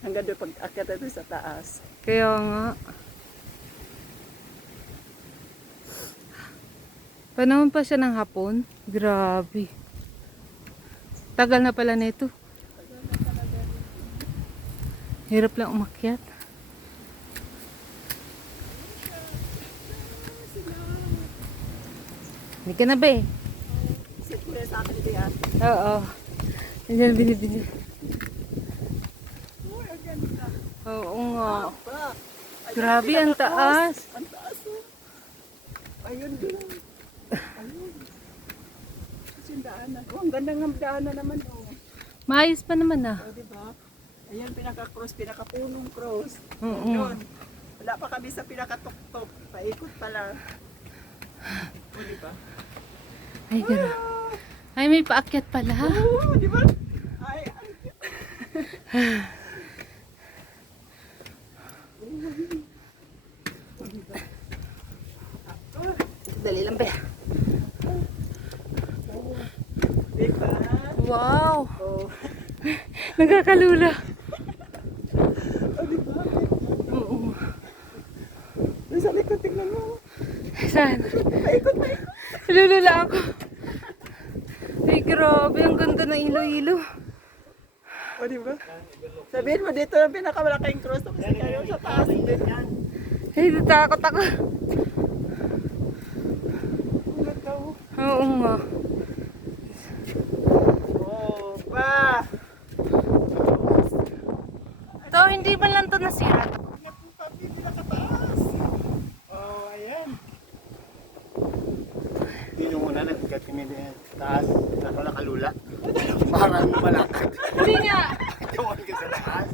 Hanggang doon pag akyat na doon sa taas. Kaya nga. Panahon pa siya ng hapon. Grabe. Tagal na pala nito. Hirap lang umakyat. Hindi ka na ba eh? Sit mo sa akin diyan. Oo. Ayan, binibili. Uy, ang ganda. Oo nga. Pa. Grabe, ang taas. Ang taas oh. Ayun doon. Ayun. Kasi yung daanan. Oh, ang ganda ng daanan naman oh. Maayos pa naman ah. O, diba? Ayan, pinaka-cross, pinaka-punong cross. Oo. Yun. Wala pa kami sa pinaka-tok-tok. Paikot pa lang. O, diba? Ay, gara. Ay, may paakyat pala. Oo, diba? Ay, ang Dali lang ba? diba? Wow! Oh. Nagkakalula. O, diba? Oo. Doon sa likod, tignan mo. Saan? Paikot, paikot. Lulula ako. Ay, grabe. Ang ganda ng ilo-ilo. O, diba? Sabihin mo, dito ang pinakamalaking cross. Tapos kayo sa taas. Ay, natakot ako. Ulat daw. Oo nga. Oh, ba? To, hindi man lang to nasira. Papi, pinakataas. Oh, ayan. Yun yung una nagkat kami din taas, nakakalula. Parang malakad. Hindi nga. Tumawag ka sa taas.